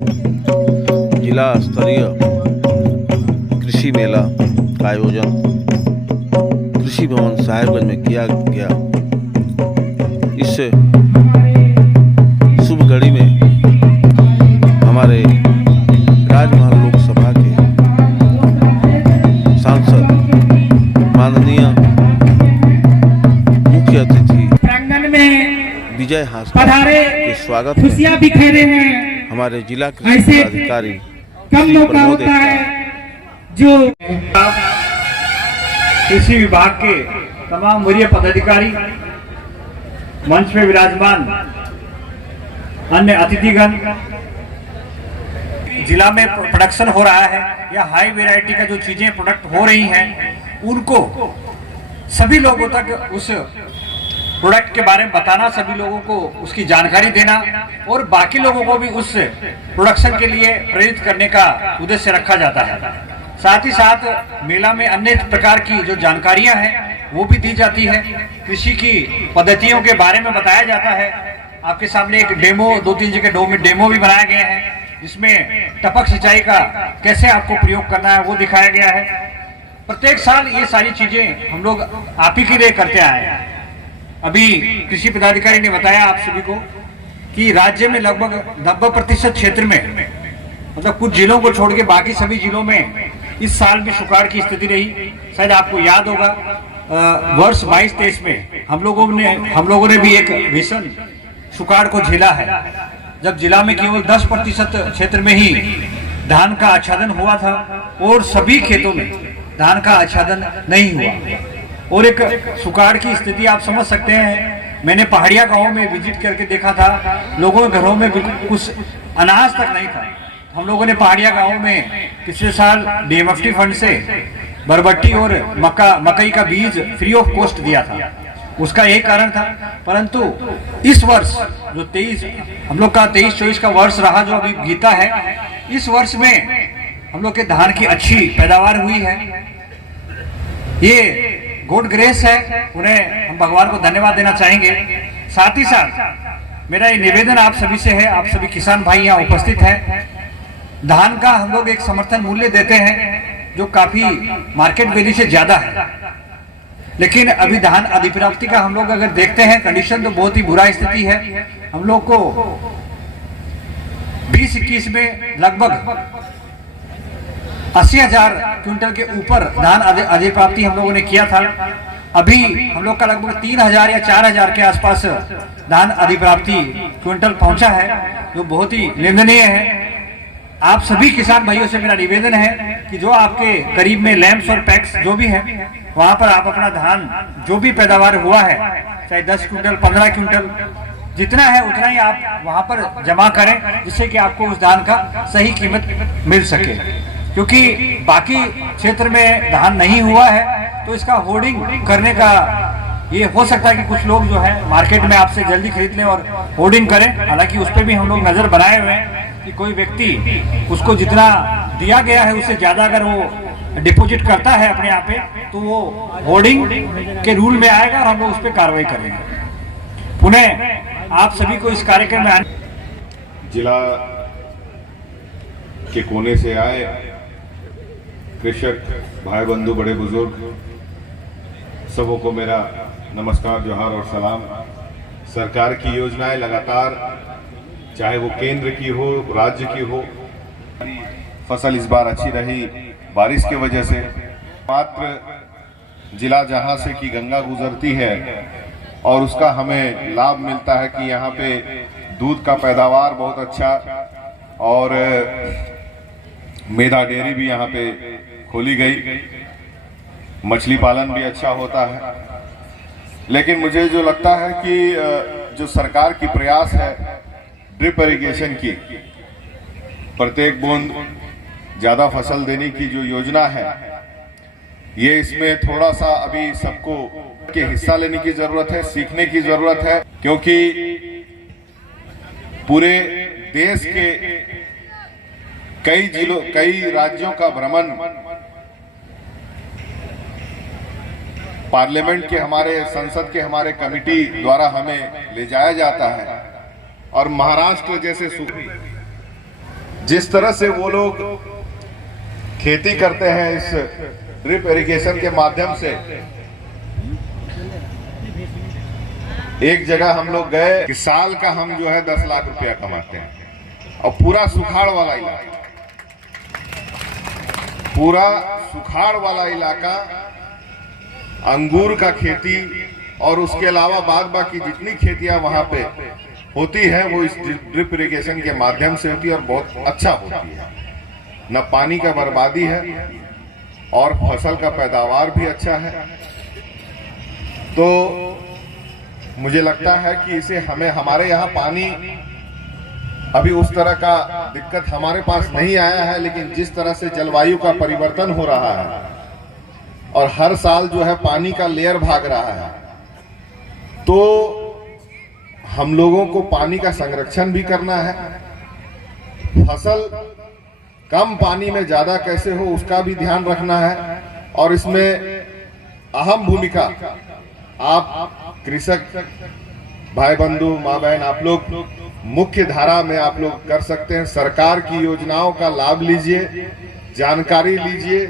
जिला स्तरीय कृषि मेला का आयोजन कृषि भवन साहेबगंज में किया गया। इस शुभ घड़ी में हमारे राजमहल लोकसभा के सांसद माननीय मुख्य अतिथि प्रांगण में विजय हांसदा के स्वागत में खुशियां बिखेरे हैं। हमारे जिला कृषि अधिकारी कम मौका होता है जो कृषि विभाग के तमाम वरीय पदाधिकारी, मंच पे विराजमान अन्य अतिथिगण, जिला में प्रोडक्शन हो रहा है या हाई वैरायटी का जो चीजें प्रोडक्ट हो रही हैं उनको सभी लोगों तक उस प्रोडक्ट के बारे में बताना, सभी लोगों को उसकी जानकारी देना और बाकी लोगों को भी उस प्रोडक्शन के लिए प्रेरित करने का उद्देश्य रखा जाता है। साथ ही साथ मेला में अन्य प्रकार की जो जानकारियां हैं वो भी दी जाती है। कृषि की पद्धतियों के बारे में बताया जाता है। आपके सामने एक डेमो, 2-3 जगह डेमो भी बनाए गए हैं जिसमें टपक सिंचाई का कैसे आपको प्रयोग करना है वो दिखाया गया है। प्रत्येक साल ये सारी चीजें हम लोग आप ही के लिए करते आए हैं। अभी कृषि पदाधिकारी ने बताया आप सभी को कि राज्य में लगभग 90% क्षेत्र में, मतलब कुछ जिलों को छोड़ के बाकी सभी जिलों में इस साल भी सुखाड़ की स्थिति रही। शायद आपको याद होगा वर्ष 22-23 में हम लोगों ने भी एक भीषण सुखाड़ को झेला है, जब जिला में केवल 10% क्षेत्र में ही धान का आच्छादन हुआ था और सभी खेतों में धान का आच्छादन नहीं हुआ। और एक सुखाड़ की स्थिति आप समझ सकते हैं। मैंने पहाड़िया गांव में विजिट करके देखा था, लोगों के घरों में बिल्कुल कुछ अनाज तक नहीं था। हम लोगों ने पहाड़िया गांव में पिछले साल डीएमएफटी फंड से बरबट्टी और मकई का बीज फ्री ऑफ कॉस्ट दिया था। उसका यही कारण था। परंतु इस वर्ष जो 23 हम लोग का 23-24 का वर्ष रहा जो अभी बीता है, इस वर्ष में हम लोग के धान की अच्छी पैदावार हुई है। ये गॉड ग्रेस है, उन्हें हम भगवान को धन्यवाद देना चाहेंगे। साथ ही साथ मेरा ये निवेदन आप सभी से है, आप सभी किसान भाई यहाँ उपस्थित हैं। धान का हम लोग एक समर्थन मूल्य देते हैं जो काफी मार्केट वैल्यू से ज्यादा है, लेकिन अभी धान अधिप्राप्ति का हम लोग अगर देखते हैं कंडीशन तो बहुत ही बुरा स्थिति है। हम लोग को 20-21 में लगभग 80,000 क्विंटल के ऊपर धान अधिप्राप्ति हम लोगों ने किया था। अभी हम लोग का लगभग 3,000 या 4,000 के आसपास धान अधिप्राप्ति क्विंटल पहुंचा है, जो बहुत ही निंदनीय है। आप सभी किसान भाइयों से मेरा निवेदन है कि जो आपके करीब में लैंप्स और पैक्स जो भी है वहां पर आप अपना धान जो भी पैदावार हुआ है, चाहे 10 क्विंटल 15 क्विंटल जितना है उतना ही आप वहां पर जमा करें, जिससे कि आपको उस धान का सही कीमत मिल सके। क्योंकि बाकी क्षेत्र में धान नहीं हुआ है तो इसका होर्डिंग करने का ये हो सकता है कि कुछ लोग जो है मार्केट में आपसे जल्दी खरीद लें और होर्डिंग करें। हालांकि उस पर भी हम लोग नजर बनाए हुए हैं कि कोई व्यक्ति उसको जितना दिया गया है उससे ज्यादा अगर वो डिपॉजिट करता है अपने यहाँ पे तो वो होर्डिंग के रूल में आएगा और हम लोग उस पर कार्रवाई करेंगे। पुनः आप सभी को इस कार्यक्रम में जिला के कोने से आए कृषक भाई बंधु, बड़े बुजुर्ग, सबों को मेरा नमस्कार, जोहार और सलाम। सरकार की योजनाएं लगातार, चाहे वो केंद्र की हो, राज्य की हो, फसल इस बार अच्छी रही बारिश की वजह से। मात्र जिला जहां से कि गंगा गुजरती है और उसका हमें लाभ मिलता है कि यहाँ पे दूध का पैदावार बहुत अच्छा और मेधा डेयरी भी यहाँ पे खोली गई, मछली पालन भी अच्छा होता है। लेकिन मुझे जो लगता है कि जो सरकार की प्रयास है ड्रिप इरिगेशन की, प्रत्येक बूंद ज्यादा फसल देने की जो योजना है, ये इसमें थोड़ा सा अभी सबको के हिस्सा लेने की जरूरत है, सीखने की जरूरत है। क्योंकि पूरे देश के कई राज्यों का भ्रमण पार्लियामेंट के, हमारे संसद के, हमारे कमेटी द्वारा हमें ले जाया जाता है। और महाराष्ट्र जैसे जिस तरह से वो लोग खेती करते हैं इस ड्रिप इरिगेशन के माध्यम से, एक जगह हम लोग गए कि साल का हम जो है 10 लाख रुपया कमाते हैं, और पूरा सुखाड़ वाला इलाका अंगूर का खेती और उसके अलावा बाद बाकी जितनी खेतियां वहां पे होती है वो इस ड्रिप इरिगेशन के माध्यम से होती है और बहुत अच्छा होती है। न पानी का बर्बादी है और फसल का पैदावार भी अच्छा है। तो मुझे लगता है कि इसे हमारे यहाँ पानी अभी उस तरह का दिक्कत हमारे पास नहीं आया है, लेकिन जिस तरह से जलवायु का परिवर्तन हो रहा है और हर साल जो है पानी का लेयर भाग रहा है, तो हम लोगों को पानी का संरक्षण भी करना है। फसल कम पानी में ज्यादा कैसे हो उसका भी ध्यान रखना है, और इसमें अहम भूमिका आप कृषक भाई बंधु माँ बहन आप लोग मुख्य धारा में आप लोग कर सकते हैं। सरकार की योजनाओं का लाभ लीजिए, जानकारी लीजिए,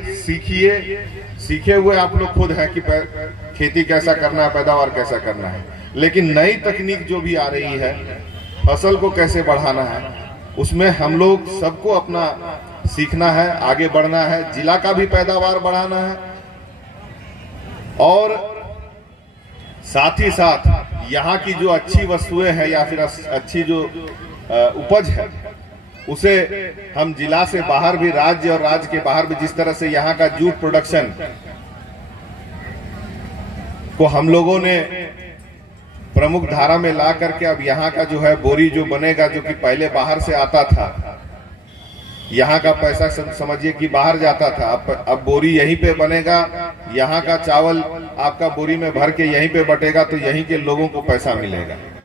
सीखे हुए आप लोग खुद हैं कि खेती कैसा करना है, पैदावार कैसा करना है, लेकिन नई तकनीक जो भी आ रही है, फसल को कैसे बढ़ाना है, उसमें हम लोग सबको अपना सीखना है, आगे बढ़ना है, जिला का भी पैदावार बढ़ाना है, और साथ ही साथ यहाँ की जो अच्छी वस्तुएं हैं या फिर अच्छी जो उपज है उसे हम जिला से बाहर भी, राज्य और राज्य के बाहर भी, जिस तरह से यहाँ का जूट प्रोडक्शन को हम लोगों ने प्रमुख धारा में ला करके अब यहाँ का जो है बोरी जो बनेगा, जो कि पहले बाहर से आता था, यहाँ का पैसा समझिए कि बाहर जाता था, अब बोरी यहीं पे बनेगा, यहाँ का चावल आपका बोरी में भर के यहीं पे बटेगा, तो यहीं के लोगों को पैसा मिलेगा।